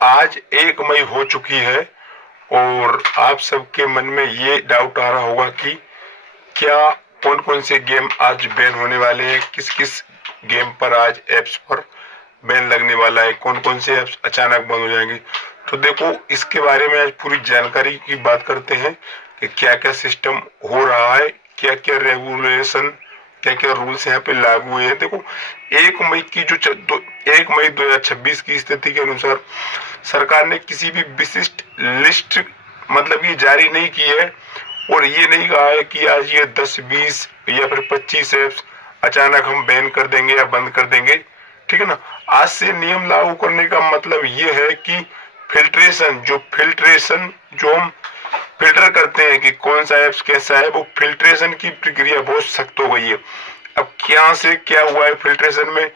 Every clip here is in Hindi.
आज 1 मई हो चुकी है और आप सबके मन में ये डाउट आ रहा होगा कि क्या कौन कौन से गेम आज बैन होने वाले हैं, किस किस गेम पर आज ऐप्स पर बैन लगने वाला है, कौन कौन से ऐप्स अचानक बंद हो जाएंगे। तो देखो, इसके बारे में आज पूरी जानकारी की बात करते हैं कि क्या क्या सिस्टम हो रहा है, क्या क्या रेगुलेशन, क्या क्या रूल्स यहाँ पे लागू हुए हैं। देखो, 1 मई की 1 मई 2026 की स्थिति के अनुसार सरकार ने किसी भी विशिष्ट लिस्ट मतलब ये जारी नहीं की है और ये नहीं कहा है कि आज ये 10-20 या फिर 25 ऐप्स अचानक हम बैन कर देंगे या बंद कर देंगे। ठीक है ना। आज से नियम लागू करने का मतलब ये है कि फिल्ट्रेशन जो हम फिल्टर करते हैं कि कौन सा ऐप्स कैसा है, वो फिल्ट्रेशन की प्रक्रिया बहुत सख्त हो गई है। अब क्या से क्या हुआ है फिल्ट्रेशन में,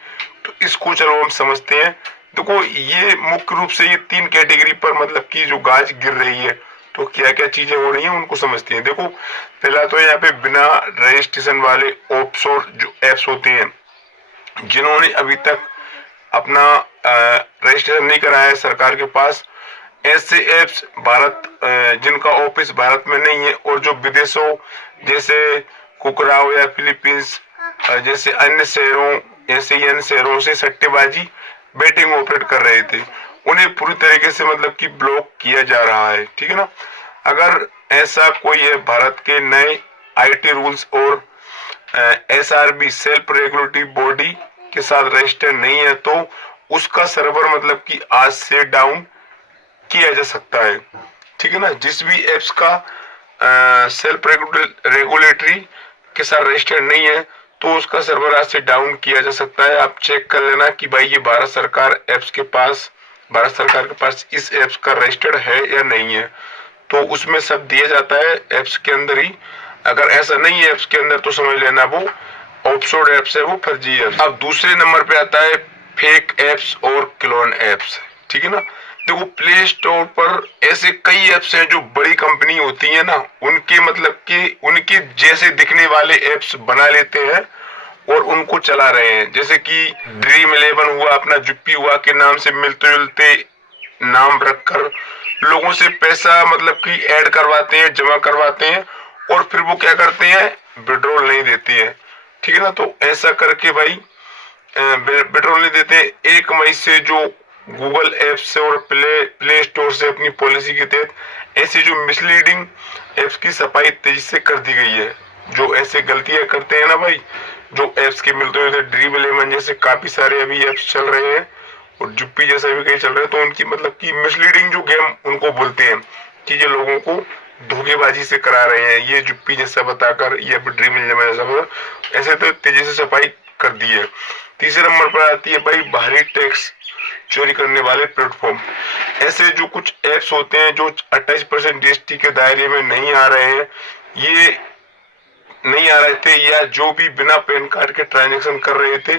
तो इसको चलो हम समझते हैं। देखो, ये मुख्य रूप से ये 3 कैटेगरी पर मतलब कि जो गाज गिर रही है, तो क्या क्या चीजें हो रही हैं उनको समझते हैं। देखो, पहला तो यहाँ पे बिना रजिस्ट्रेशन वाले ऑफशोर जो ऐप्स होते हैं, जिन्होंने अभी तक अपना रजिस्ट्रेशन नहीं कराया है सरकार के पास, ऐसे ऐप्स जिनका ऑफिस भारत में नहीं है और जो विदेशों जैसे कुकराओ या फिलीपींस जैसे अन्य शहरों से सट्टेबाजी बेटिंग ऑपरेट कर रहे थे, उन्हें पूरी तरीके से मतलब कि ब्लॉक किया जा रहा है। ठीक है ना। अगर ऐसा कोई है भारत के नए आईटी रूल्स और एसआरबी सेल्फ रेगुलेटरी बॉडी के साथ रजिस्टर नहीं है, तो उसका सर्वर मतलब कि आज से डाउन किया जा सकता है। ठीक है ना। जिस भी एप्स का सेल्फ रेगुलेटरी के साथ रजिस्टर नहीं है, तो उसका सर्वर आज से डाउन किया जा सकता है। आप चेक कर लेना कि भाई ये भारत सरकार के पास इस एप्स का रजिस्टर्ड है या नहीं है, तो उसमें सब दिया जाता है एप्स के अंदर ही। अगर ऐसा नहीं है एप्स के अंदर, तो समझ लेना वो ऑफशोर एप्स है, वो फर्जी एप्स। अब दूसरे नंबर पे आता है फेक एप्स और क्लोन एप्स। ठीक है ना। देखो, प्ले स्टोर पर ऐसे कई एप्स हैं जो बड़ी कंपनी होती है ना, उनके मतलब कि उनके जैसे दिखने वाले एप्स बना लेते हैं और उनको चला रहे हैं। जैसे कि ड्रीम11 हुआ, अपना जुप्पी हुआ के नाम से मिलते जुलते नाम रखकर लोगों से पैसा मतलब कि ऐड करवाते हैं, जमा करवाते हैं और फिर वो क्या करते हैं, विड्रॉल नहीं देते हैं। ठीक है ना। तो ऐसा करके भाई विड्रॉल नहीं देते। 1 मई से जो गूगल ऐप से और प्ले स्टोर से अपनी पॉलिसी के तहत ऐसी जो मिसलीडिंग एप्स की सफाई तेजी से कर दी गई है। जो ऐसे गलतियां करते हैं ना भाई, जो एप्स के मिलते हुए ड्रीम11 जैसे काफी सारे अभी एप्स चल रहे हैं और जुप्पी जैसा भी कहीं चल रहे हैं, तो उनकी मतलब की मिसलीडिंग जो गेम उनको बोलते हैं कि ये लोगों को धोखेबाजी से करा रहे हैं, ये जुप्पी जैसा बताकर या ड्रीम11 जैसा बताकर, ऐसे तो तेजी से सफाई कर दी है। तीसरे नंबर पर आती है भाई बाहरी टैक्स चोरी करने वाले प्लेटफॉर्म। ऐसे जो कुछ एप्स होते हैं जो 28% जीएसटी के दायरे में नहीं आ रहे हैं, ये नहीं आ रहे थे, या जो भी बिना पैन कार्ड के ट्रांजैक्शन कर रहे थे,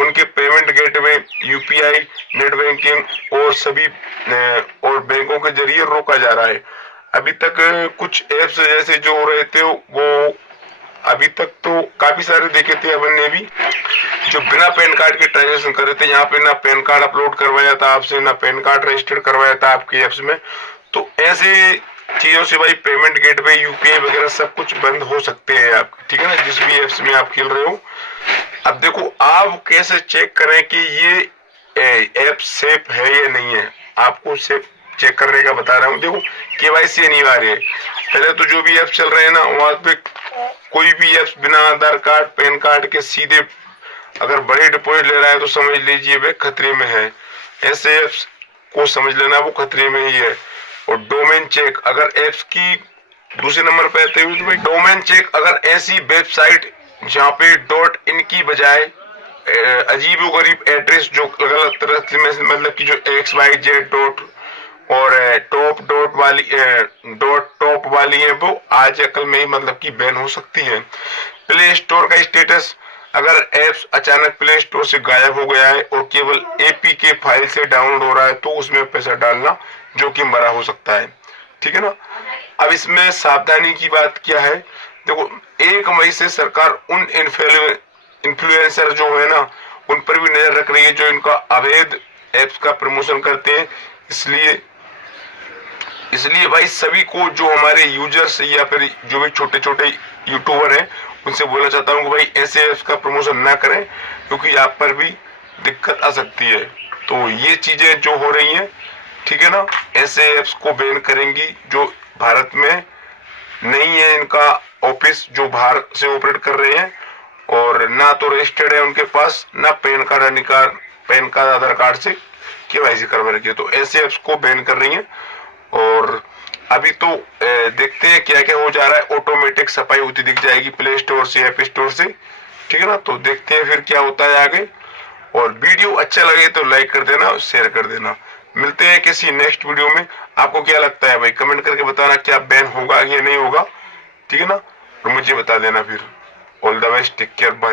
उनके payment gateway, UPI, net banking और सभी और बैंकों के जरिए रोका जा रहा है। अभी तक कुछ एप्स जैसे जो हो रहे थे, वो अभी तक तो काफी सारे देखे थे अपन ने भी, जो बिना पैन कार्ड के ट्रांजेक्शन कर रहे थे। यहाँ पे ना पैन कार्ड अपलोड करवाया था आपसे, ना पैन कार्ड रजिस्टर्ड करवाया था आपके एप्स में। तो ऐसे चीजों से भाई पेमेंट गेटवे, यूपीआई वगैरह सब कुछ बंद हो सकते हैं आपके। ठीक है ना, जिस भी एप्स में आप खेल रहे हो। अब देखो, आप कैसे चेक करें कि ये ऐप सेफ है या नहीं है, आपको सेफ चेक करने का बता रहा हूँ। देखो, केवाईसी अनिवार्य है। पहले तो जो भी ऐप चल रहे हैं ना, वहां पे कोई भी ऐप्स बिना आधार कार्ड, पैन कार्ड के सीधे अगर बड़े डिपॉजिट ले रहा है, तो समझ लीजिए वे खतरे में है। ऐसे ऐप्स को समझ लेना वो खतरे में ही है। और डोमेन चेक, अगर ऐप्स की दूसरे नंबर पे आते हुए, तो भाई डोमेन चेक, अगर ऐसी वेबसाइट जहाँ पे .in की बजाय अजीबोगरीब एड्रेस जो गलत तरह में मतलब कि जो XYZ और टॉप वाली है, वो आज कल में ही मतलब कि बैन हो सकती है। प्ले स्टोर का स्टेटस, अगर एप्स अचानक प्ले स्टोर से गायब हो गया है और केवल APK फाइल से डाउनलोड हो रहा है, तो उसमें पैसा डालना जोखिम भरा हो सकता है। ठीक है ना। अब इसमें सावधानी की बात क्या है, देखो, 1 मई से सरकार उन इन्फ्लुएंसर जो है ना, उन पर भी नजर रख रही है जो इनका अवैध एप्स का प्रमोशन करते हैं इसलिए भाई सभी को, जो हमारे यूजर्स या फिर जो भी छोटे छोटे यूट्यूबर हैं, उनसे बोलना चाहता हूँ कि भाई ऐसे ऐप्स का प्रमोशन ना करें, क्योंकि आप पर भी दिक्कत आ सकती है। तो ये चीजें जो हो रही हैं, ठीक है ना, ऐसे ऐप्स को बैन करेंगी जो भारत में नहीं है, इनका ऑफिस जो बाहर से ऑपरेट कर रहे हैं और ना तो रजिस्टर्ड है उनके पास, ना पैन कार्ड आधार कार्ड से केवाईसी करवा रखी है। तो ऐसे ऐप्स को बैन कर रही हैं। और अभी तो देखते हैं क्या क्या हो जा रहा है। ऑटोमेटिक सफाई होती दिख जाएगी प्ले स्टोर से, ऐप स्टोर से, ठीक है ना। तो देखते हैं फिर क्या होता है आगे। और वीडियो अच्छा लगे तो लाइक कर देना, शेयर कर देना। मिलते हैं किसी नेक्स्ट वीडियो में। आपको क्या लगता है भाई, कमेंट करके बताना क्या बैन होगा या नहीं होगा, ठीक है ना। तो मुझे बता देना फिर। All the best, take care, bye.